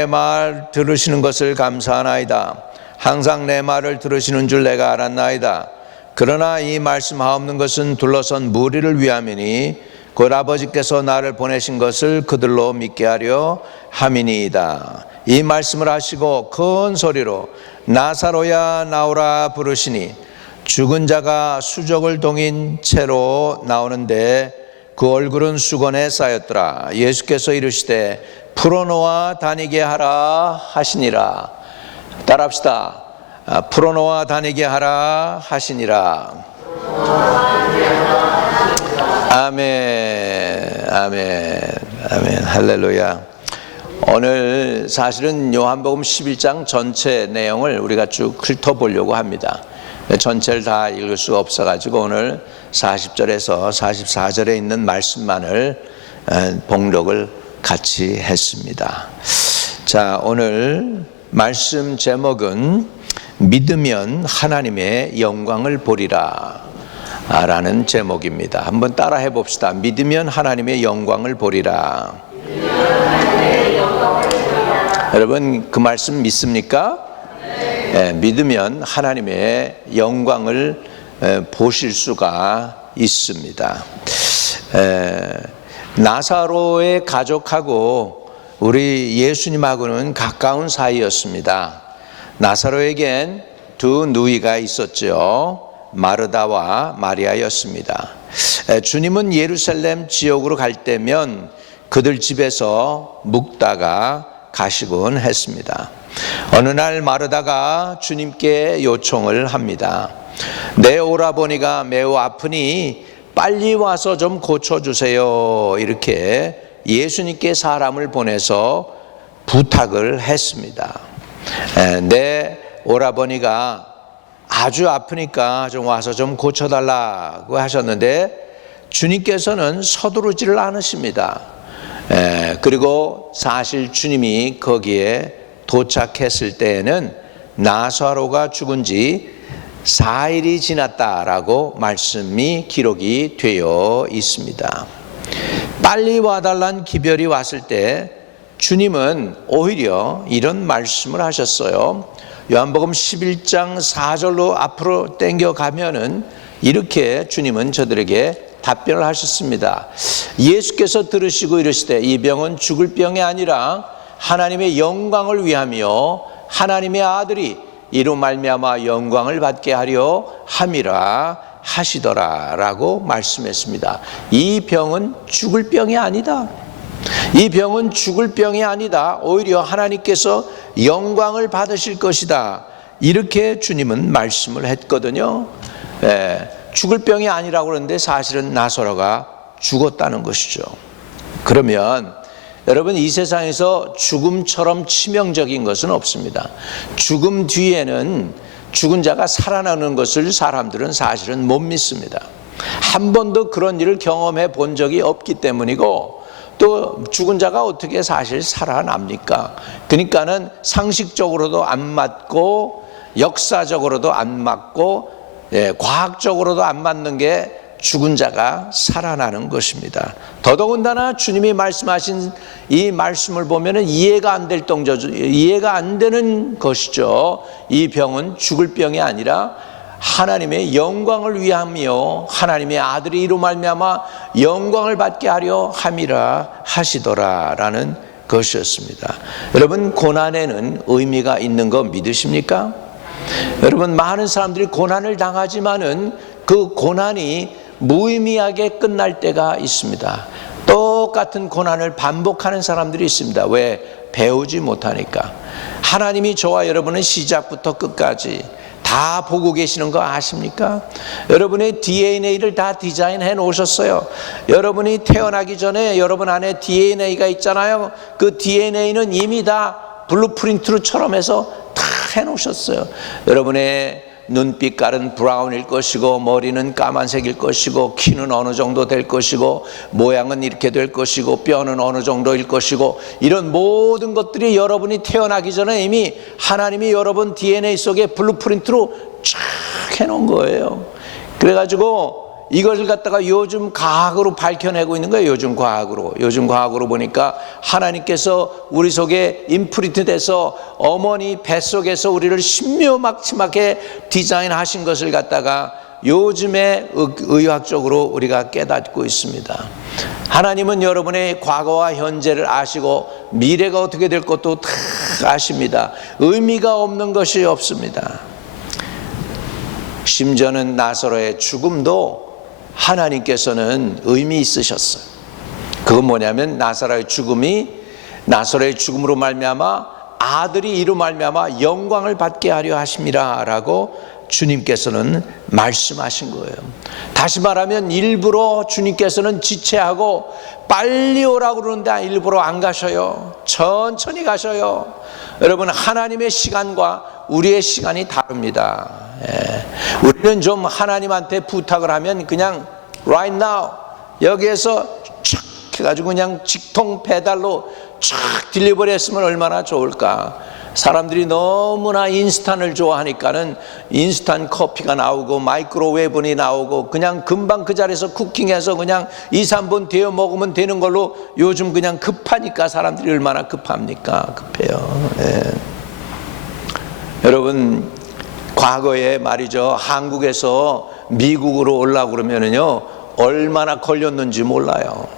내 말 들으시는 것을 감사하나이다. 항상 내 말을 들으시는 줄 내가 알았나이다. 그러나 이 말씀하옵는 것은 둘러선 무리를 위함이니 곧 아버지께서 나를 보내신 것을 그들로 믿게 하려 함이니이다. 이 말씀을 하시고 큰 소리로 나사로야 나오라 부르시니 죽은 자가 수족을 동인 채로 나오는데 그 얼굴은 수건에 쌓였더라. 예수께서 이르시되 풀어놓아 다니게 하라 하시니라. 따라합시다. 풀어놓아 다니게 하라 하시니라. 아멘, 아멘, 아멘, 할렐루야. 오늘 사실은 요한복음 11장 전체 내용을 우리가 쭉 훑어보려고 합니다. 전체를 다 읽을 수가 없어가지고 오늘 40절에서 44절에 있는 말씀만을 봉독을 같이 했습니다. 자, 오늘 말씀 제목은 믿으면 하나님의 영광을 보리라 라는 제목입니다. 한번 따라 해봅시다. 믿으면 하나님의 영광을 보리라. 여러분 그 말씀 믿습니까? 네, 믿으면 하나님의 영광을 보실 수가 있습니다. 나사로의 가족하고 우리 예수님하고는 가까운 사이였습니다. 나사로에겐 두 누이가 있었죠. 마르다와 마리아였습니다. 주님은 예루살렘 지역으로 갈 때면 그들 집에서 묵다가 가시곤 했습니다. 어느 날 마르다가 주님께 요청을 합니다. 내 오라버니가 매우 아프니 빨리 와서 좀 고쳐주세요. 이렇게 예수님께 사람을 보내서 부탁을 했습니다. 내 오라버니가 아주 아프니까 좀 와서 좀 고쳐달라고 하셨는데 주님께서는 서두르지를 않으십니다. 그리고 사실 주님이 거기에 도착했을 때에는 나사로가 죽은 지 4일이 지났다라고 말씀이 기록이 되어 있습니다. 빨리 와달란 기별이 왔을 때 주님은 오히려 이런 말씀을 하셨어요. 요한복음 11장 4절로 앞으로 땡겨가면은 이렇게 주님은 저들에게 답변을 하셨습니다. 예수께서 들으시고 이르시되 이 병은 죽을 병이 아니라 하나님의 영광을 위하며 하나님의 아들이 이로 말미암아 영광을 받게 하려 함이라 하시더라 라고 말씀했습니다. 이 병은 죽을 병이 아니다. 이 병은 죽을 병이 아니다. 오히려 하나님께서 영광을 받으실 것이다. 이렇게 주님은 말씀을 했거든요. 죽을 병이 아니라고 그러는데 사실은 나사로가 죽었다는 것이죠. 그러면 여러분 이 세상에서 죽음처럼 치명적인 것은 없습니다. 죽음 뒤에는 죽은 자가 살아나는 것을 사람들은 사실은 못 믿습니다. 한 번도 그런 일을 경험해 본 적이 없기 때문이고 또 죽은 자가 어떻게 사실 살아납니까? 그러니까는 상식적으로도 안 맞고 역사적으로도 안 맞고 과학적으로도 안 맞는 게 죽은 자가 살아나는 것입니다. 더더군다나 주님이 말씀하신 이 말씀을 보면은 이해가 안 될 정도죠. 이해가 안 되는 것이죠. 이 병은 죽을 병이 아니라 하나님의 영광을 위하며 하나님의 아들이 이로 말미암아 영광을 받게 하려 함이라 하시더라라는 것이었습니다. 여러분 고난에는 의미가 있는 거 믿으십니까? 여러분 많은 사람들이 고난을 당하지만은 그 고난이 무의미하게 끝날 때가 있습니다. 똑같은 고난을 반복하는 사람들이 있습니다. 왜? 배우지 못하니까. 하나님이 저와 여러분은 시작부터 끝까지 다 보고 계시는 거 아십니까? 여러분의 DNA를 다 디자인해 놓으셨어요. 여러분이 태어나기 전에 여러분 안에 DNA가 있잖아요. 그 DNA는 이미 다 블루프린트처럼 해서 다 해놓으셨어요. 여러분의 눈빛깔은 브라운일 것이고 머리는 까만색일 것이고 키는 어느 정도 될 것이고 모양은 이렇게 될 것이고 뼈는 어느 정도일 것이고 이런 모든 것들이 여러분이 태어나기 전에 이미 하나님이 여러분 DNA 속에 블루프린트로 쫙 해놓은 거예요. 그래가지고 이것을 갖다가 요즘 과학으로 밝혀내고 있는 거예요. 요즘 과학으로 보니까 하나님께서 우리 속에 임프린트 돼서 어머니 뱃속에서 우리를 신묘막침하게 디자인하신 것을 갖다가 요즘에 의학적으로 우리가 깨닫고 있습니다. 하나님은 여러분의 과거와 현재를 아시고 미래가 어떻게 될 것도 다 아십니다. 의미가 없는 것이 없습니다. 심지어는 나사로의 죽음도 하나님께서는 의미 있으셨어요. 그건 뭐냐면 나사로의 죽음으로 말미암아 아들이 이로 말미암아 영광을 받게 하려 하심이라라고 주님께서는 말씀하신 거예요. 다시 말하면 일부러 주님께서는 지체하고 빨리 오라고 그러는데 일부러 안 가셔요. 천천히 가셔요. 여러분, 하나님의 시간과 우리의 시간이 다릅니다. 우리는 좀 하나님한테 부탁을 하면 그냥 right now 여기에서 촥 해가지고 그냥 직통 배달로 촥 딜리버리 했으면 얼마나 좋을까. 사람들이 너무나 인스턴을 좋아하니까는 인스턴 커피가 나오고 마이크로웨이브니 나오고 그냥 금방 그 자리에서 쿠킹해서 그냥 2, 3분 데워 먹으면 되는 걸로 요즘 그냥 급하니까 사람들이 얼마나 급합니까? 급해요. 여러분, 과거에 말이죠, 한국에서 미국으로 오려고 그러면은요 얼마나 걸렸는지 몰라요.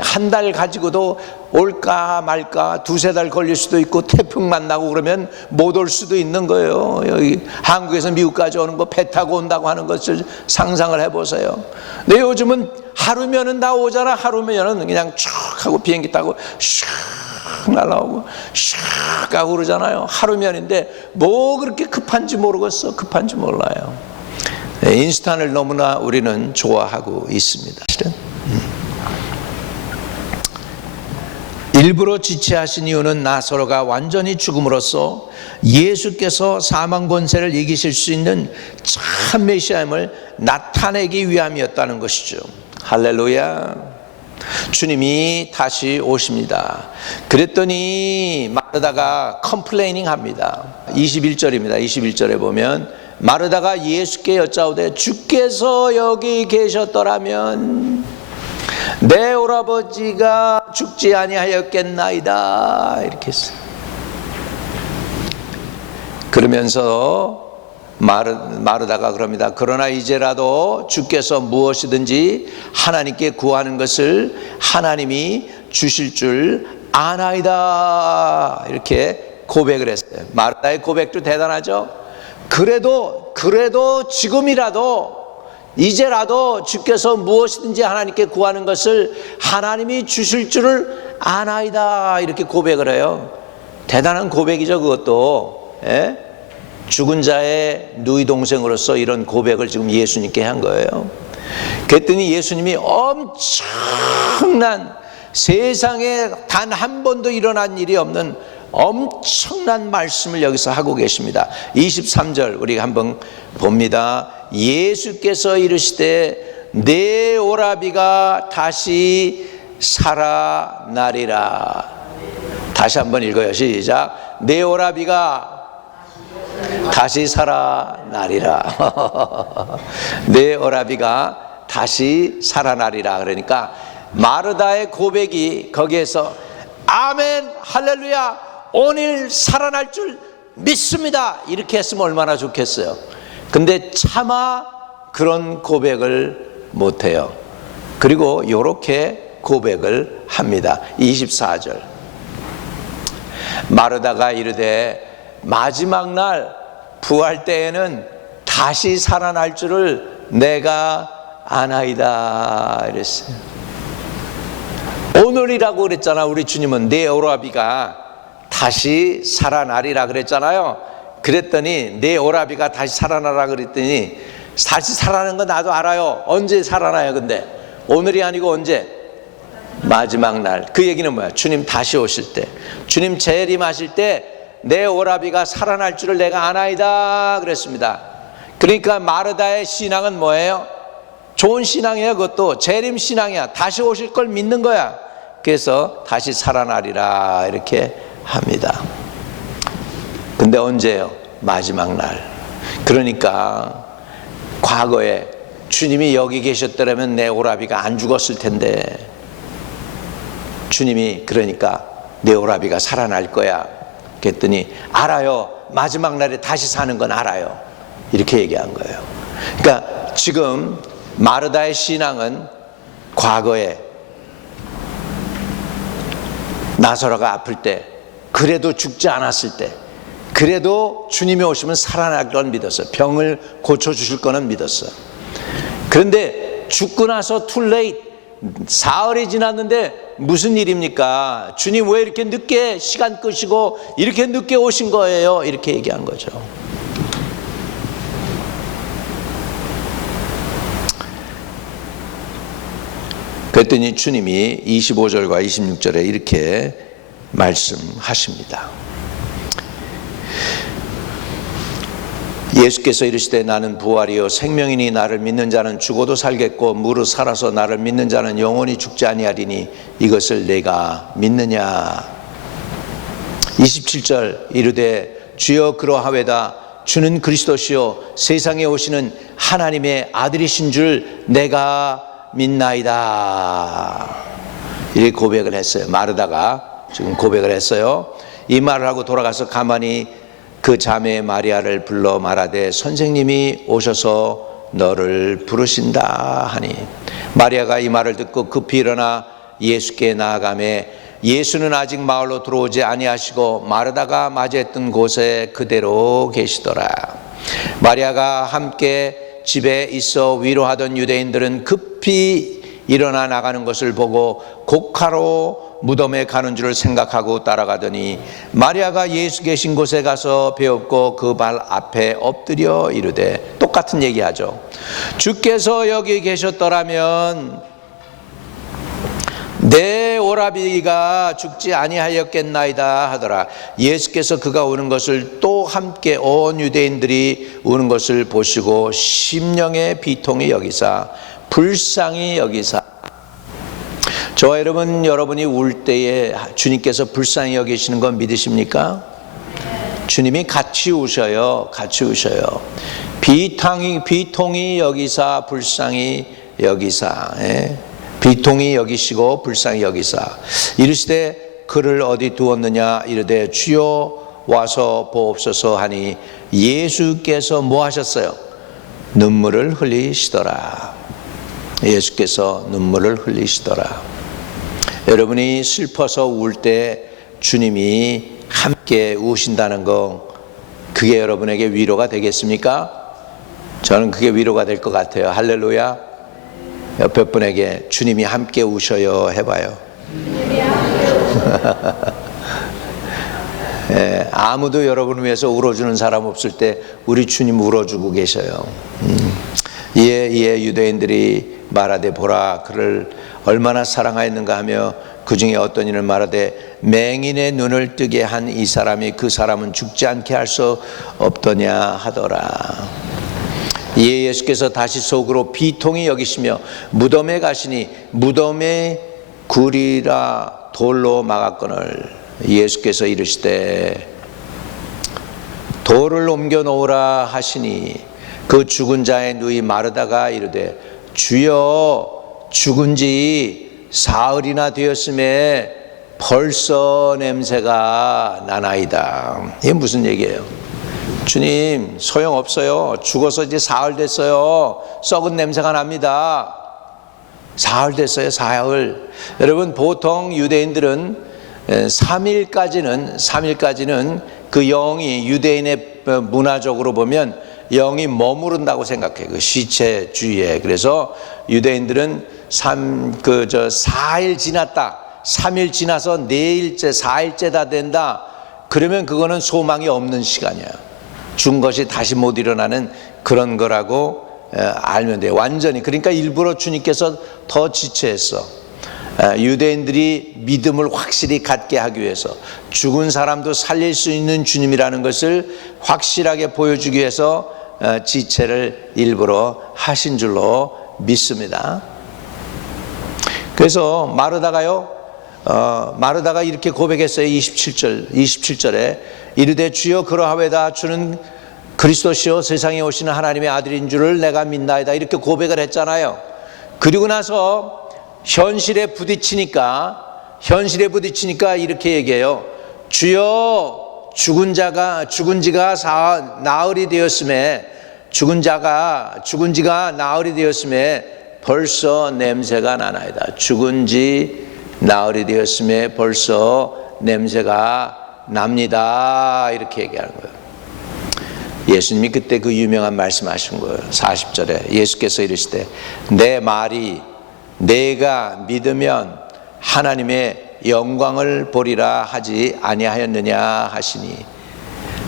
한 달 가지고도 올까 말까 두세 달 걸릴 수도 있고 태풍 만나고 그러면 못 올 수도 있는 거예요. 여기 한국에서 미국까지 오는 거 배 타고 온다고 하는 것을 상상을 해보세요. 근데 요즘은 하루면은 다 오잖아. 하루면은 그냥 쭉 하고 비행기 타고 슉 날아오고 슉 가고 그러잖아요. 하루면인데 뭐 그렇게 급한지 모르겠어. 급한지 몰라요. 인스턴을 너무나 우리는 좋아하고 있습니다. 실은. 일부러 지체하신 이유는 나사로가 완전히 죽음으로써 예수께서 사망 권세를 이기실 수 있는 참 메시아임을 나타내기 위함이었다는 것이죠. 할렐루야. 주님이 다시 오십니다. 그랬더니 마르다가 컴플레이닝 합니다. 21절입니다. 21절에 보면 마르다가 예수께 여짜오되 주께서 여기 계셨더라면 내 오라버지가 죽지 아니하였겠나이다 이렇게 했어요. 그러면서 마르다가 그럽니다. 그러나 이제라도 주께서 무엇이든지 하나님께 구하는 것을 하나님이 주실 줄 아나이다 이렇게 고백을 했어요. 마르다의 고백도 대단하죠. 그래도 지금이라도 이제라도 주께서 무엇이든지 하나님께 구하는 것을 하나님이 주실 줄을 아나이다 이렇게 고백을 해요. 대단한 고백이죠. 그것도 죽은 자의 누이 동생으로서 이런 고백을 지금 예수님께 한 거예요. 그랬더니 예수님이 엄청난, 세상에 단 한 번도 일어난 일이 없는 엄청난 말씀을 여기서 하고 계십니다. 23절 우리 한번 봅니다. 예수께서 이르시되 내 오라비가 다시 살아나리라. 다시 한번 읽어요. 시작. 내 오라비가 다시 살아나리라. 내 오라비가 다시 살아나리라. 그러니까 마르다의 고백이 거기에서 아멘 할렐루야 오늘 살아날 줄 믿습니다 이렇게 했으면 얼마나 좋겠어요. 근데 차마 그런 고백을 못해요. 그리고 이렇게 고백을 합니다. 24절 마르다가 이르되 마지막 날 부활 때에는 다시 살아날 줄을 내가 아나이다 이랬어요. 오늘이라고 그랬잖아. 우리 주님은 내 오라비가 다시 살아나리라 그랬잖아요. 그랬더니 내 오라비가 다시 살아나라 그랬더니 다시 살아나는 거 나도 알아요. 언제 살아나요? 근데 오늘이 아니고 언제? 마지막 날. 그 얘기는 뭐야? 주님 다시 오실 때, 주님 재림하실 때 내 오라비가 살아날 줄을 내가 아나이다 그랬습니다. 그러니까 마르다의 신앙은 뭐예요? 좋은 신앙이에요. 그것도 재림 신앙이야. 다시 오실 걸 믿는 거야. 그래서 다시 살아나리라 이렇게 합니다. 근데 언제요? 마지막 날. 그러니까 과거에 주님이 여기 계셨더라면 내 오라비가 안 죽었을 텐데, 주님이 그러니까 내 오라비가 살아날 거야. 그랬더니 알아요. 마지막 날에 다시 사는 건 알아요. 이렇게 얘기한 거예요. 그러니까 지금 마르다의 신앙은 과거에 나사로가 아플 때, 그래도 죽지 않았을 때, 그래도 주님이 오시면 살아날 건 믿었어요. 병을 고쳐주실 거는 믿었어요. 그런데 죽고 나서 too late, 사흘이 지났는데 무슨 일입니까? 주님 왜 이렇게 늦게 시간 끄시고 이렇게 늦게 오신 거예요? 이렇게 얘기한 거죠. 그랬더니 주님이 25절과 26절에 이렇게 말씀하십니다. 예수께서 이르시되 나는 부활이요 생명이니 나를 믿는 자는 죽어도 살겠고 무릇 살아서 나를 믿는 자는 영원히 죽지 아니하리니 이것을 내가 믿느냐. 27절 이르되 주여 그러하외다 주는 그리스도시요 세상에 오시는 하나님의 아들이신 줄 내가 믿나이다. 이렇게 고백을 했어요. 마르다가 지금 고백을 했어요. 이 말을 하고 돌아가서 가만히 그 자매 마리아를 불러 말하되 선생님이 오셔서 너를 부르신다 하니, 마리아가 이 말을 듣고 급히 일어나 예수께 나아가매 예수는 아직 마을로 들어오지 아니하시고 마르다가 맞이했던 곳에 그대로 계시더라. 마리아가 함께 집에 있어 위로하던 유대인들은 급히 일어나 나가는 것을 보고 곡하러 무덤에 가는 줄을 생각하고 따라가더니 마리아가 예수 계신 곳에 가서 배웠고 그 발 앞에 엎드려 이르되, 똑같은 얘기하죠. 주께서 여기 계셨더라면 내 오라비가 죽지 아니하였겠나이다 하더라. 예수께서 그가 우는 것을 또 함께 온 유대인들이 우는 것을 보시고 심령의 비통이 여기사 불쌍히 여기사. 저와 여러분이 울 때에 주님께서 불쌍히 여기시는 건 믿으십니까? 주님이 같이 우셔요. 같이 우셔요. 비통이 여기사 불쌍히 여기사. 비통히 여기시고 불쌍히 여기사. 이르시되 그를 어디 두었느냐 이르되 주여 와서 보옵소서 하니 예수께서 뭐 하셨어요? 눈물을 흘리시더라. 예수께서 눈물을 흘리시더라. 여러분이 슬퍼서 울 때 주님이 함께 우신다는 거, 그게 여러분에게 위로가 되겠습니까? 저는 그게 위로가 될 것 같아요. 할렐루야. 옆에 분에게 주님이 함께 우셔요 해봐요. 예, 아무도 여러분을 위해서 울어주는 사람 없을 때 우리 주님 울어주고 계셔요. 이에 유대인들이 말하되 보라 그를 얼마나 사랑하였는가 하며 그 중에 어떤 이는 말하되 맹인의 눈을 뜨게 한 이 사람이 그 사람은 죽지 않게 할 수 없더냐 하더라. 이에 예수께서 다시 속으로 비통히 여기시며 무덤에 가시니 무덤에 굴이라 돌로 막았거늘 예수께서 이르시되 돌을 옮겨 놓으라 하시니 그 죽은 자의 누이 마르다가 이르되 주여 죽은 지 사흘이나 되었음에 벌써 냄새가 나나이다. 이게 무슨 얘기예요? 주님 소용없어요. 죽어서 이제 사흘 됐어요. 썩은 냄새가 납니다. 사흘 됐어요. 사흘. 여러분 보통 유대인들은 3일까지는 그 영이 유대인의 문화적으로 보면 영이 머무른다고 생각해요. 그 시체 주위에. 그래서 유대인들은 4일 지났다, 3일 지나서 내일째, 4일째 다 된다. 그러면 그거는 소망이 없는 시간이야. 죽은 것이 다시 못 일어나는 그런 거라고 알면 돼요. 완전히. 그러니까 일부러 주님께서 더 지체했어. 유대인들이 믿음을 확실히 갖게 하기 위해서, 죽은 사람도 살릴 수 있는 주님이라는 것을 확실하게 보여주기 위해서 지체를 일부러 하신 줄로 믿습니다. 그래서 마르다가 이렇게 고백했어요. 27절에 이르되 주여 그러하외다 주는 그리스도시요 세상에 오시는 하나님의 아들인 줄을 내가 믿나이다 이렇게 고백을 했잖아요. 그리고 나서 현실에 부딪히니까 이렇게 얘기해요. 주여 죽은 지가 나흘이 되었음에 벌써 냄새가 나나이다. 죽은 지 나흘이 되었음에 벌써 냄새가 납니다. 이렇게 얘기하는 거예요. 예수님이 그때 그 유명한 말씀하신 거예요. 40절에 예수께서 이르시되 내 말이 내가 믿으면 하나님의 영광을 보리라 하지 아니하였느냐 하시니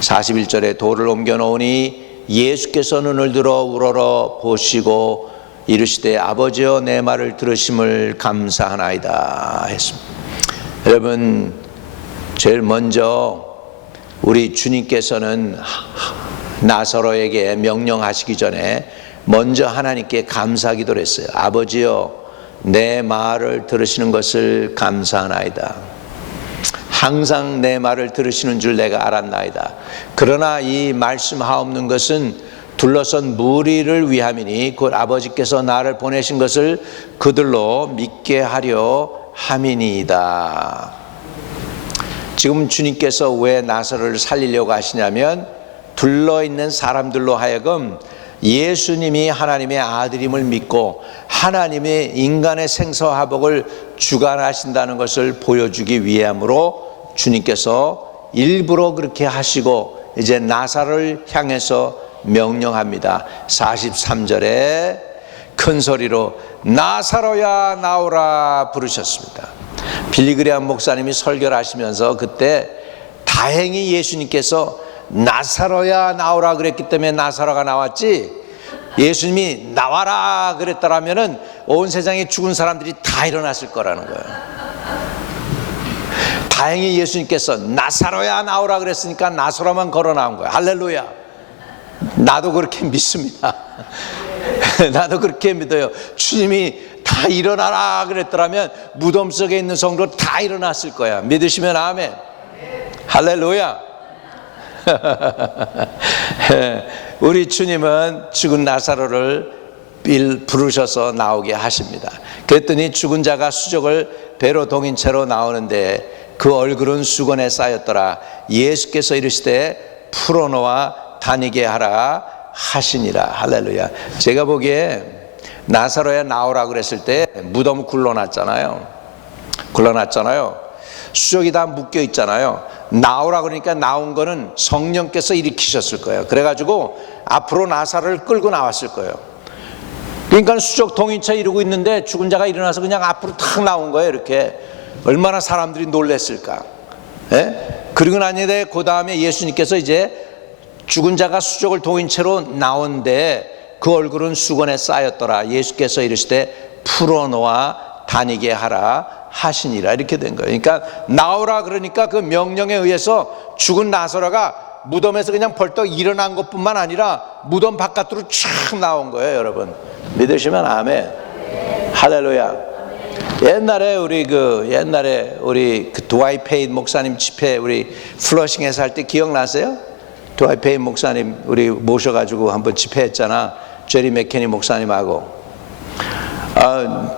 41절에 돌을 옮겨 놓으니 예수께서 눈을 들어 우러러 보시고 이르시되 아버지여 내 말을 들으심을 감사하나이다 했습니다. 여러분, 제일 먼저 우리 주님께서는 나사로에게 명령하시기 전에 먼저 하나님께 감사 기도를 했어요. 아버지여 내 말을 들으시는 것을 감사하나이다. 항상 내 말을 들으시는 줄 내가 알았나이다. 그러나 이 말씀하옵는 것은 둘러선 무리를 위함이니 곧 아버지께서 나를 보내신 것을 그들로 믿게 하려 함이니이다. 지금 주님께서 왜 나사로를 살리려고 하시냐면 둘러있는 사람들로 하여금 예수님이 하나님의 아들임을 믿고 하나님의 인간의 생사화복을 주관하신다는 것을 보여주기 위함으로 주님께서 일부러 그렇게 하시고 이제 나사로를 향해서 명령합니다. 43절에 큰 소리로 나사로야 나오라 부르셨습니다. 빌리그레암 목사님이 설교를 하시면서 그때 다행히 예수님께서 나사로야 나오라 그랬기 때문에 나사로가 나왔지, 예수님이 나와라 그랬더라면은 온 세상에 죽은 사람들이 다 일어났을 거라는 거예요. 다행히 예수님께서 나사로야 나오라 그랬으니까 나사로만 걸어 나온 거예요. 할렐루야. 나도 그렇게 믿습니다. 나도 그렇게 믿어요. 주님이 다 일어나라 그랬더라면 무덤 속에 있는 성도 다 일어났을 거야. 믿으시면 아멘. 할렐루야. 우리 주님은 죽은 나사로를 부르셔서 나오게 하십니다. 그랬더니 죽은 자가 수족을 배로 동인 채로 나오는데 그 얼굴은 수건에 쌓였더라. 예수께서 이르시되 풀어놓아 다니게 하라 하시니라. 할렐루야. 제가 보기에 나사로야 나오라 그랬을 때 무덤 굴러놨잖아요. 수족이 다 묶여 있잖아요. 나오라 그러니까 나온 거는 성령께서 일으키셨을 거예요. 그래가지고 앞으로 나사로를 끌고 나왔을 거예요. 그러니까 수족 동인체 이러고 있는데 죽은 자가 일어나서 그냥 앞으로 탁 나온 거예요. 이렇게 얼마나 사람들이 놀랬을까. 예? 그리고 난 뒤에 그 다음에 예수님께서 이제 죽은 자가 수족을 동인체로 나온데 그 얼굴은 수건에 쌓였더라. 예수께서 이르시되 풀어놓아 다니게 하라 하시니라. 이렇게 된 거예요. 그러니까 나오라 그러니까 그 명령에 의해서 죽은 나사로가 무덤에서 그냥 벌떡 일어난 것뿐만 아니라 무덤 바깥으로 쫙 나온 거예요. 여러분 믿으시면 아멘. 할렐루야. 옛날에 우리 드와이 페인 목사님 집회 우리 플러싱에서 할 때 기억나세요? 드와이 페인 목사님 우리 모셔가지고 한번 집회했잖아. 제리 맥케니 목사님하고.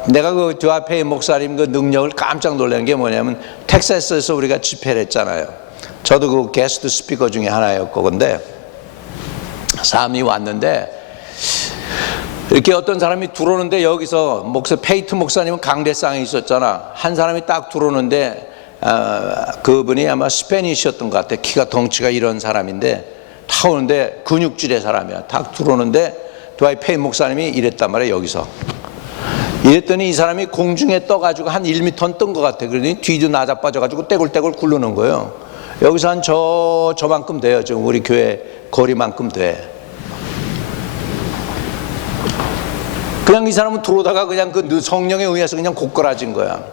내가 그 드와이 페인 목사님 그 능력을 깜짝 놀란 게 뭐냐면 텍사스에서 우리가 집회를 했잖아요. 저도 그 게스트 스피커 중에 하나였고, 근데 사람이 왔는데 이렇게 어떤 사람이 들어오는데 여기서 페이트 목사님은 강대상에 있었잖아. 한 사람이 딱 들어오는데 그분이 아마 스페니쉬였던 것 같아. 키가 덩치가 이런 사람인데 딱 오는데 근육질의 사람이야. 딱 들어오는데 드와이 페인 목사님이 이랬단 말이야. 여기서 이랬더니 이 사람이 공중에 떠가지고 한 1m 뜬 것 같아. 그러더니 뒤도 나자빠져가지고 떼굴떼굴 굴르는 거예요. 여기서 한 저만큼 돼요. 지금 우리 교회 거리만큼 돼. 그냥 이 사람은 들어오다가 그냥 그 성령에 의해서 그냥 곧거라진 거야.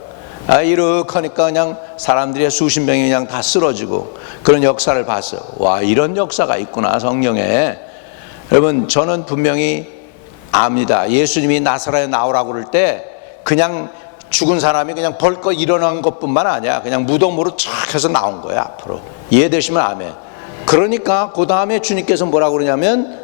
이렇게 하니까 그냥 사람들이 수십 명이 그냥 다 쓰러지고 그런 역사를 봤어요. 와, 이런 역사가 있구나, 성령에. 여러분, 저는 분명히 압니다. 예수님이 나사로에 나오라고 그럴 때 그냥 죽은 사람이 그냥 벌컥 일어난 것뿐만 아니야. 그냥 무덤으로 쫙 해서 나온 거야, 앞으로. 이해되시면 아멘. 그러니까 그 다음에 주님께서 뭐라고 그러냐면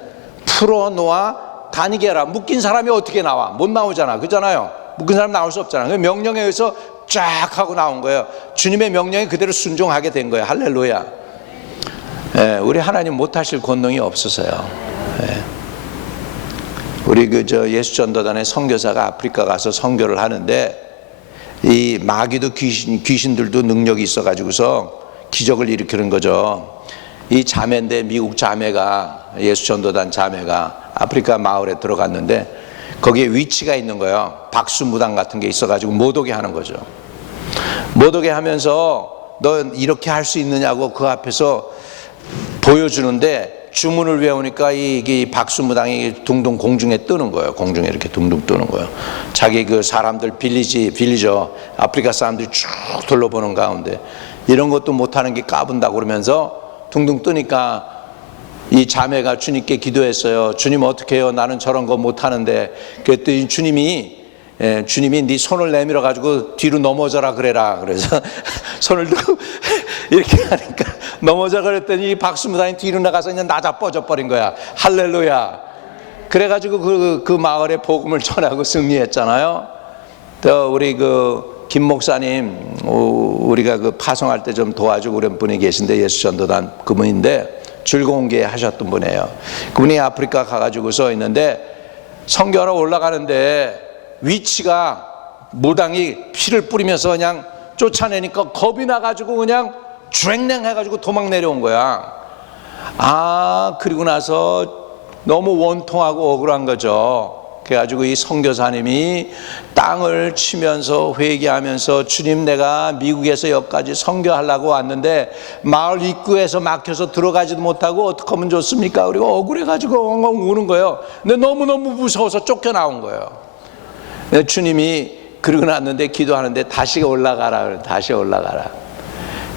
풀어놓아 다니게 해라. 묶인 사람이 어떻게 나와? 못 나오잖아. 그잖아요. 묶인 사람 나올 수 없잖아. 그 명령에 의해서 쫙 하고 나온 거예요. 주님의 명령에 그대로 순종하게 된 거예요. 할렐루야. 예, 우리 하나님 못하실 권능이 없어서요. 예. 우리 예수 전도단의 선교사가 아프리카 가서 선교를 하는데 이 마귀도 귀신들도 능력이 있어가지고서 기적을 일으키는 거죠. 이 자매인데 미국 자매가 예수 전도단 자매가 아프리카 마을에 들어갔는데 거기에 위치가 있는 거예요. 박수무당 같은 게 있어가지고 못 오게 하는 거죠. 못 오게 하면서 너 이렇게 할 수 있느냐고 그 앞에서 보여주는데 주문을 외우니까 이 박수무당이 둥둥 공중에 뜨는 거예요. 공중에 이렇게 둥둥 뜨는 거예요. 자기 그 사람들 빌리저 아프리카 사람들이 쭉 둘러보는 가운데 이런 것도 못하는 게 까분다고 그러면서 둥둥 뜨니까 이 자매가 주님께 기도했어요. 주님 어떻게 해요? 나는 저런 거 못하는데. 그랬더니 주님이 네 손을 내밀어 가지고 뒤로 넘어져라 그래라. 그래서 손을 들고 이렇게 하니까 넘어져 그랬더니 박수무당이 뒤로 나가서 그냥 나자빠져 버린 거야. 할렐루야. 그래가지고 그 마을에 복음을 전하고 승리했잖아요. 또 우리 김 목사님, 우리가 파송할 때 좀 도와주고 그런 분이 계신데 예수 전도단 그분인데 즐거운 게 하셨던 분이에요. 그분이 아프리카 가가지고 서 있는데 선교하러 올라가는데 위치가 무당이 피를 뿌리면서 그냥 쫓아내니까 겁이 나가지고 그냥 주행냉 해가지고 도망 내려온 거야. 그리고 나서 너무 원통하고 억울한 거죠. 그래가지고 이 선교사님이 땅을 치면서 회개하면서 주님 내가 미국에서 여기까지 선교하려고 왔는데 마을 입구에서 막혀서 들어가지도 못하고 어떻게 하면 좋습니까? 그리고 억울해가지고 엉엉 우는 거예요. 근데 너무너무 무서워서 쫓겨나온 거예요. 주님이 그러고 났는데 기도하는데 다시 올라가라.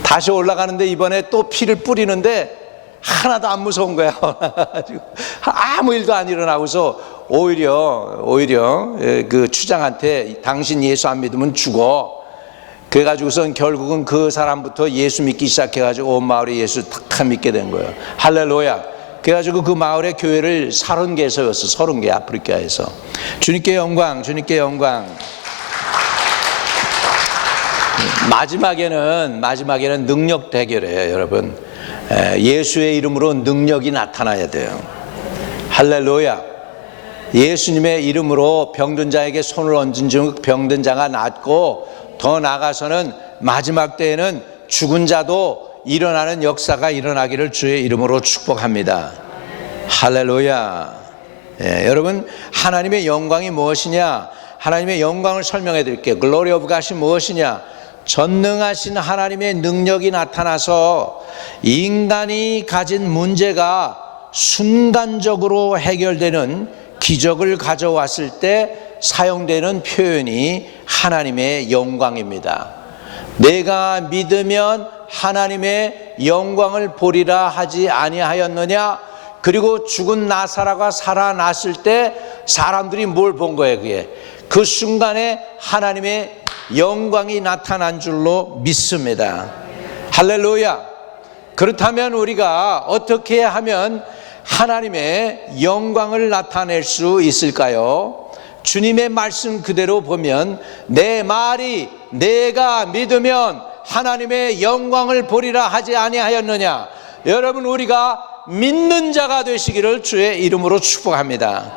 다시 올라가는데 이번에 또 피를 뿌리는데 하나도 안 무서운 거야. 아무 일도 안 일어나고서 오히려 그 추장한테 당신 예수 안 믿으면 죽어. 그래가지고선 결국은 그 사람부터 예수 믿기 시작해가지고 온 마을이 예수 탁 믿게 된 거예요. 할렐루야. 그래가지고 그 마을의 교회를 30개 세웠어. 30개 아프리카에서. 주님께 영광. 마지막에는 능력 대결이에요, 여러분. 예수의 이름으로 능력이 나타나야 돼요. 할렐루야. 예수님의 이름으로 병든 자에게 손을 얹은 즉 병든 자가 낫고 더 나아가서는 마지막 때에는 죽은 자도 일어나는 역사가 일어나기를 주의 이름으로 축복합니다. 할렐루야. 여러분 하나님의 영광이 무엇이냐? 하나님의 영광을 설명해 드릴게요. 글로리 오브 갓이 무엇이냐? 전능하신 하나님의 능력이 나타나서 인간이 가진 문제가 순간적으로 해결되는 기적을 가져왔을 때 사용되는 표현이 하나님의 영광입니다. 내가 믿으면 하나님의 영광을 보리라 하지 아니하였느냐? 그리고 죽은 나사로가 살아났을 때 사람들이 뭘 본 거예요? 그게 그 순간에 하나님의 영광이 나타난 줄로 믿습니다. 할렐루야. 그렇다면 우리가 어떻게 하면 하나님의 영광을 나타낼 수 있을까요? 주님의 말씀 그대로 보면 내 말이 내가 믿으면 하나님의 영광을 보리라 하지 아니하였느냐. 여러분 우리가 믿는 자가 되시기를 주의 이름으로 축복합니다.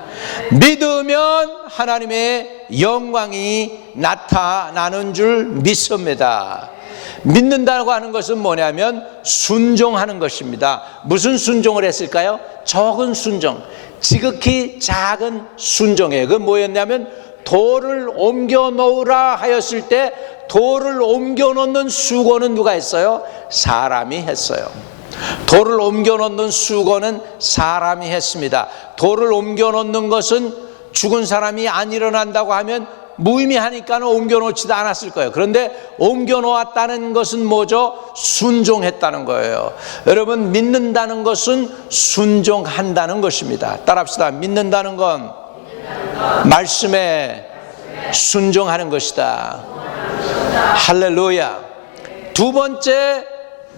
믿으면 하나님의 영광이 나타나는 줄 믿습니다. 믿는다고 하는 것은 뭐냐면 순종하는 것입니다. 무슨 순종을 했을까요? 적은 순종, 지극히 작은 순종이에요. 그건 뭐였냐면 돌을 옮겨 놓으라 하였을 때 돌을 옮겨 놓는 수고는 누가 했어요? 사람이 했어요. 돌을 옮겨 놓는 수고는 사람이 했습니다. 돌을 옮겨 놓는 것은 죽은 사람이 안 일어난다고 하면 무의미하니까 옮겨 놓지도 않았을 거예요. 그런데 옮겨 놓았다는 것은 뭐죠? 순종했다는 거예요. 여러분 믿는다는 것은 순종한다는 것입니다. 따라합시다. 믿는다는 건 말씀에 순종하는 것이다. 할렐루야. 두 번째,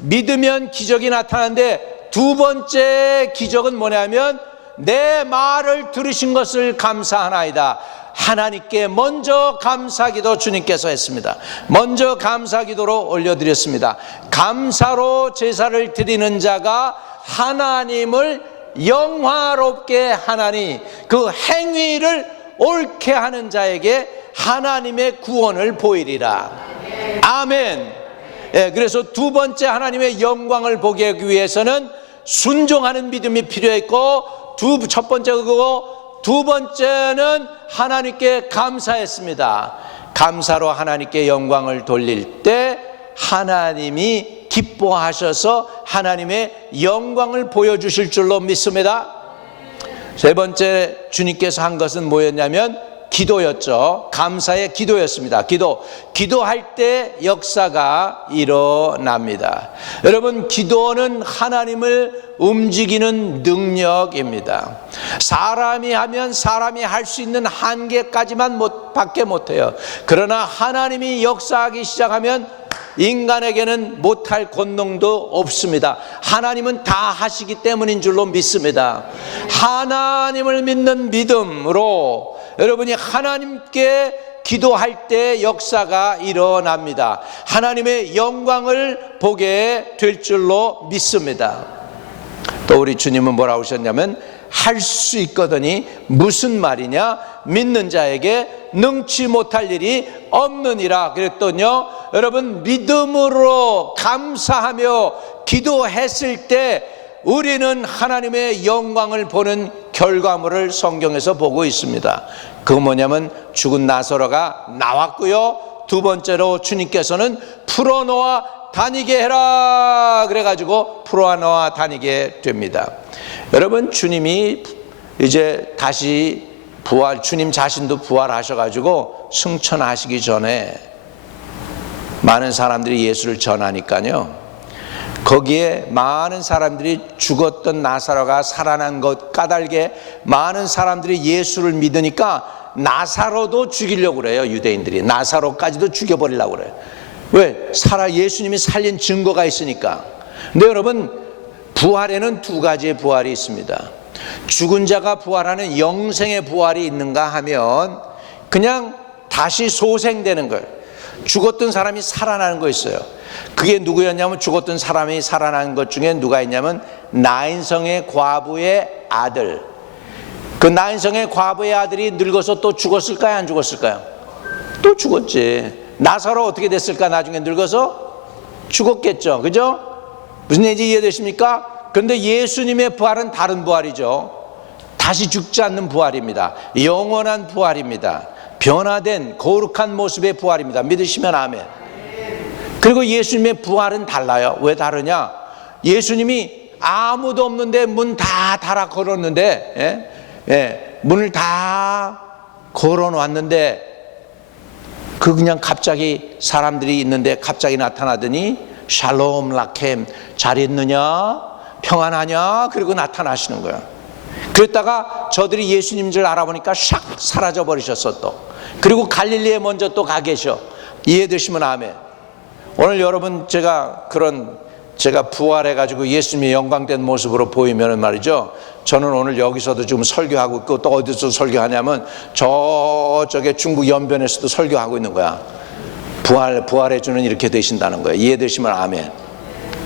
믿으면 기적이 나타나는데 두 번째 기적은 뭐냐면 내 말을 들으신 것을 감사하나이다. 하나님께 먼저 감사기도 주님께서 했습니다. 먼저 감사기도로 올려드렸습니다. 감사로 제사를 드리는 자가 하나님을 영화롭게 하나니 그 행위를 옳게 하는 자에게 하나님의 구원을 보이리라. 아멘. 그래서 두 번째 하나님의 영광을 보게 하기 위해서는 순종하는 믿음이 필요했고, 첫 번째 그거고, 두 번째는 하나님께 감사했습니다. 감사로 하나님께 영광을 돌릴 때 하나님이 기뻐하셔서 하나님의 영광을 보여주실 줄로 믿습니다. 세 번째 주님께서 한 것은 뭐였냐면 기도였죠. 감사의 기도였습니다. 기도할 때 역사가 일어납니다. 여러분, 기도는 하나님을 움직이는 능력입니다. 사람이 하면 사람이 할 수 있는 한계까지만 밖에 못해요. 그러나 하나님이 역사하기 시작하면 인간에게는 못할 권능도 없습니다. 하나님은 다 하시기 때문인 줄로 믿습니다. 하나님을 믿는 믿음으로 여러분이 하나님께 기도할 때 역사가 일어납니다. 하나님의 영광을 보게 될 줄로 믿습니다. 또 우리 주님은 뭐라고 하셨냐면 할 수 있거든이 무슨 말이냐? 믿는 자에게 능치 못할 일이 없느니라 그랬더니요, 여러분, 믿음으로 감사하며 기도했을 때 우리는 하나님의 영광을 보는 결과물을 성경에서 보고 있습니다. 그건 뭐냐면 죽은 나사로가 나왔고요, 두 번째로 주님께서는 풀어놓아 다니게 해라 그래가지고 풀어놓아 다니게 됩니다. 여러분, 주님이 이제 다시 주님 자신도 부활하셔가지고 승천하시기 전에 많은 사람들이 예수를 전하니까요, 거기에 많은 사람들이 죽었던 나사로가 살아난 것 까닭에 많은 사람들이 예수를 믿으니까 나사로도 죽이려고 그래요. 유대인들이 나사로까지도 죽여버리려고 그래요. 왜? 예수님이 살린 증거가 있으니까. 근데 여러분, 부활에는 두 가지의 부활이 있습니다. 죽은 자가 부활하는 영생의 부활이 있는가 하면 그냥 다시 소생되는 걸, 죽었던 사람이 살아나는 거 있어요. 그게 누구였냐면, 죽었던 사람이 살아나는 것 중에 누가 있냐면 나인성의 과부의 아들. 그 나인성의 과부의 아들이 늙어서 또 죽었을까요, 안 죽었을까요? 또 죽었지. 나사로 어떻게 됐을까? 나중에 늙어서 죽었겠죠. 그죠? 무슨 얘기인지 이해되십니까? 그런데 예수님의 부활은 다른 부활이죠. 다시 죽지 않는 부활입니다. 영원한 부활입니다. 변화된 거룩한 모습의 부활입니다. 믿으시면 아멘. 그리고 예수님의 부활은 달라요. 왜 다르냐? 예수님이 아무도 없는데 문 다 닫아 걸었는데, 문을 다 걸어놨는데 그냥 갑자기 사람들이 있는데 갑자기 나타나더니 샬롬 라켐, 잘 있느냐? 평안하냐? 그리고 나타나시는 거예요. 그랬다가 저들이 예수님인 줄 알아보니까 샥 사라져 버리셨어. 또 그리고 갈릴리에 먼저 또 가 계셔. 이해되시면 아멘. 오늘 여러분, 제가 부활해가지고 예수님의 영광된 모습으로 보이면 말이죠, 저는 오늘 여기서도 지금 설교하고 있고, 또 어디서 설교하냐면 저쪽에 중국 연변에서도 설교하고 있는 거야. 부활해주는 이렇게 되신다는 거예요. 이해되시면 아멘.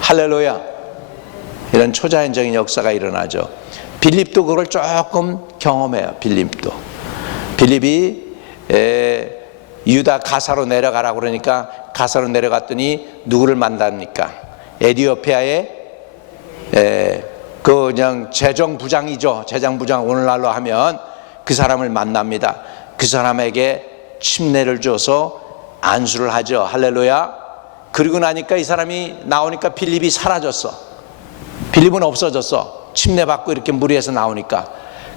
할렐루야. 이런 초자연적인 역사가 일어나죠. 빌립도 그걸 조금 경험해요. 빌립이 유다 가사로 내려가라고 그러니까 가사로 내려갔더니 누구를 만납니까? 에디오피아의 그냥 재정부장이죠. 재정부장, 오늘날로 하면 그 사람을 만납니다. 그 사람에게 침례를 줘서 안수를 하죠. 할렐루야. 그리고 나니까 이 사람이 나오니까 빌립이 사라졌어. 빌립은 없어졌어. 침례 받고 이렇게 무리해서 나오니까.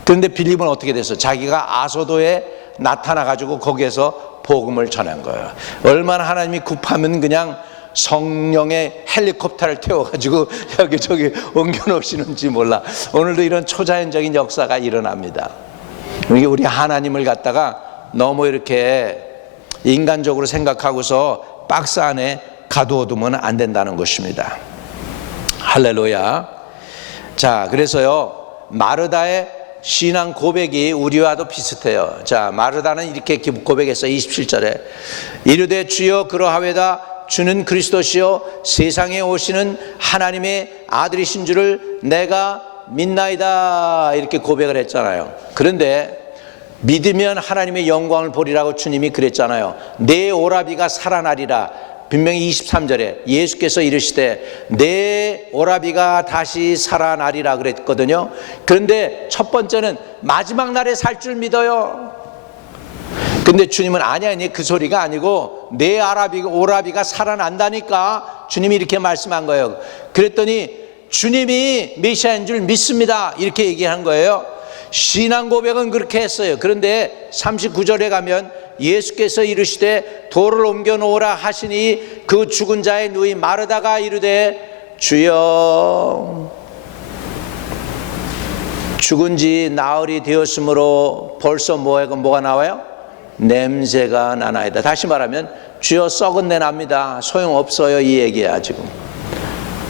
그런데 빌립은 어떻게 됐어? 자기가 아소도에 나타나가지고 거기에서 복음을 전한 거예요. 얼마나 하나님이 급하면 그냥 성령의 헬리콥터를 태워가지고 여기저기 옮겨놓으시는지 몰라. 오늘도 이런 초자연적인 역사가 일어납니다. 우리 하나님을 갖다가 너무 이렇게 인간적으로 생각하고서 박스 안에 가두어두면 안 된다는 것입니다. 할렐루야. 자, 그래서요, 마르다의 신앙 고백이 우리와도 비슷해요. 자, 마르다는 이렇게 고백했어요. 27절에 이르되 주여 그러하외다 주는 그리스도시요 세상에 오시는 하나님의 아들이신 줄을 내가 믿나이다, 이렇게 고백을 했잖아요. 그런데 믿으면 하나님의 영광을 보리라고 주님이 그랬잖아요. 내 오라비가 살아나리라. 분명히 23절에 예수께서 이르시되 내 오라비가 다시 살아나리라 그랬거든요. 그런데 첫 번째는 마지막 날에 살 줄 믿어요. 근데 주님은 아니야, 그 소리가 아니고 내 오라비가 살아난다니까 주님이 이렇게 말씀한 거예요. 그랬더니 주님이 메시아인 줄 믿습니다, 이렇게 얘기한 거예요. 신앙 고백은 그렇게 했어요. 그런데 39절에 가면 예수께서 이르시되 돌을 옮겨 놓으라 하시니 그 죽은 자의 누이 마르다가 이르되 주여 죽은 지 나흘이 되었으므로 벌써 뭐가 나와요? 냄새가 나나이다. 다시 말하면 주여 썩은 내 납니다, 소용없어요, 이 얘기야. 지금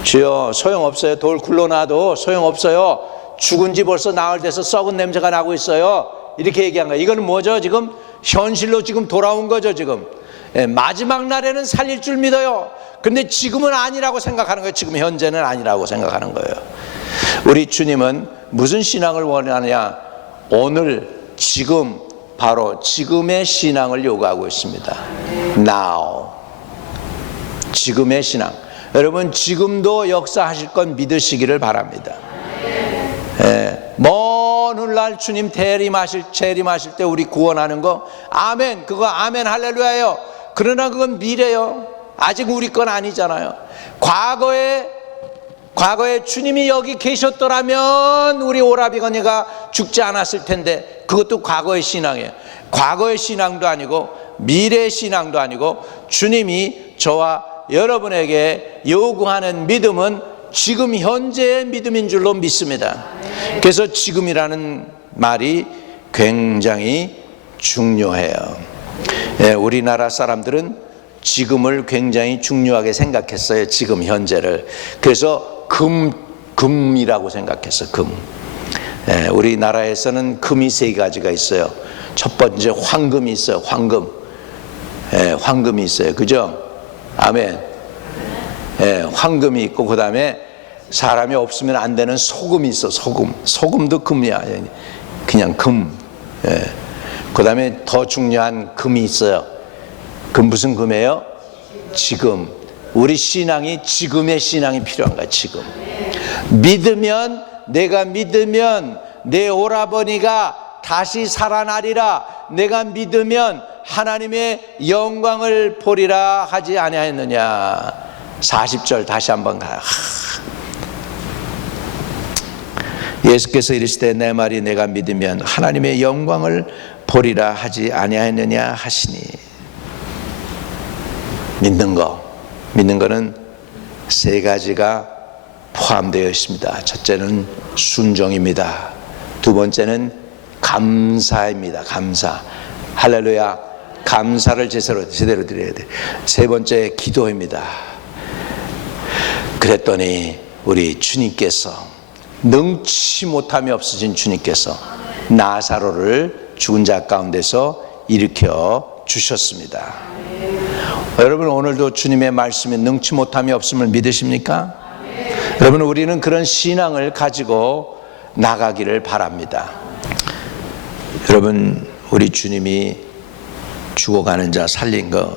주여 소용없어요, 돌 굴러놔도 소용없어요, 죽은 지 벌써 나흘 돼서 썩은 냄새가 나고 있어요, 이렇게 얘기한 거예요. 이거는 뭐죠? 지금 현실로 지금 돌아온 거죠. 지금 마지막 날에는 살릴 줄 믿어요. 그런데 지금은 아니라고 생각하는 거예요. 지금 현재는 아니라고 생각하는 거예요. 우리 주님은 무슨 신앙을 원하느냐? 오늘 지금, 바로 지금의 신앙을 요구하고 있습니다. Now, 지금의 신앙. 여러분 지금도 역사하실 건 믿으시기를 바랍니다. 먼 훗날 주님 재림하실 때 우리 구원하는 거, 아멘, 그거 아멘 할렐루야예요. 그러나 그건 미래요. 아직 우리 건 아니잖아요. 과거에 주님이 여기 계셨더라면 우리 오라비거니가 죽지 않았을 텐데, 그것도 과거의 신앙이에요. 과거의 신앙도 아니고 미래의 신앙도 아니고 주님이 저와 여러분에게 요구하는 믿음은 지금 현재의 믿음인 줄로 믿습니다. 그래서 지금이라는 말이 굉장히 중요해요. 우리나라 사람들은 지금을 굉장히 중요하게 생각했어요. 지금 현재를. 그래서 금이라고 생각했어요. 금. 우리나라에서는 금이 세 가지가 있어요. 첫 번째 황금이 있어요. 황금이 있어요. 그죠? 아멘. 황금이 있고, 그 다음에 사람이 없으면 안 되는 소금이 있어. 소금도 금이야. 그냥 금. 그 다음에 더 중요한 금이 있어요. 무슨 금이에요? 지금. 우리 신앙이 지금의 신앙이 필요한 거야. 지금. 내가 믿으면 내 오라버니가 다시 살아나리라. 내가 믿으면 하나님의 영광을 보리라 하지 아니하였느냐. 40절 다시 한번 가요. 예수께서 이르시되 내 말이 내가 믿으면 하나님의 영광을 보리라 하지 아니하였느냐 하시니. 믿는 거는 세 가지가 포함되어 있습니다. 첫째는 순종입니다. 두 번째는 감사입니다. 감사. 할렐루야. 감사를 제대로 드려야 돼. 세 번째 기도입니다. 그랬더니 우리 주님께서, 능치 못함이 없으신 주님께서 나사로를 죽은 자 가운데서 일으켜 주셨습니다. 여러분 오늘도 주님의 말씀에 능치 못함이 없음을 믿으십니까? 여러분 우리는 그런 신앙을 가지고 나가기를 바랍니다. 여러분 우리 주님이 죽어가는 자 살린 거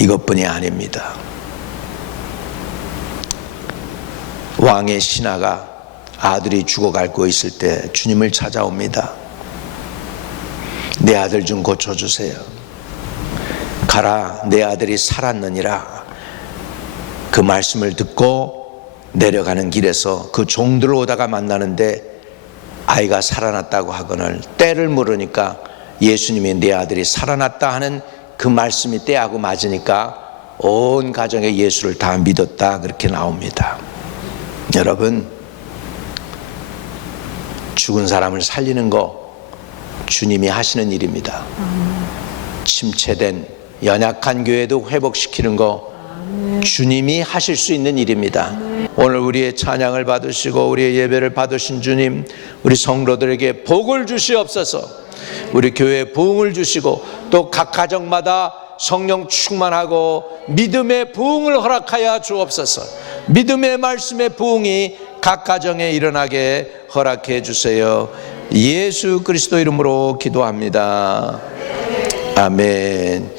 이것뿐이 아닙니다. 왕의 신하가 아들이 죽어가고 있을 때 주님을 찾아옵니다. 내 아들 좀 고쳐주세요. 가라, 내 아들이 살았느니라. 그 말씀을 듣고 내려가는 길에서 그 종들 오다가 만나는데 아이가 살아났다고 하거늘 때를 물으니까 예수님이 내 아들이 살아났다 하는 그 말씀이 때하고 맞으니까 온 가정에 예수를 다 믿었다, 그렇게 나옵니다. 여러분 죽은 사람을 살리는 거 주님이 하시는 일입니다. 침체된 연약한 교회도 회복시키는 거 주님이 하실 수 있는 일입니다. 오늘 우리의 찬양을 받으시고 우리의 예배를 받으신 주님, 우리 성도들에게 복을 주시옵소서. 우리 교회에 부흥을 주시고 또 각 가정마다 성령 충만하고 믿음의 부흥을 허락하여 주옵소서. 믿음의 말씀의 부흥이 각 가정에 일어나게 허락해 주세요. 예수 그리스도 이름으로 기도합니다. 아멘.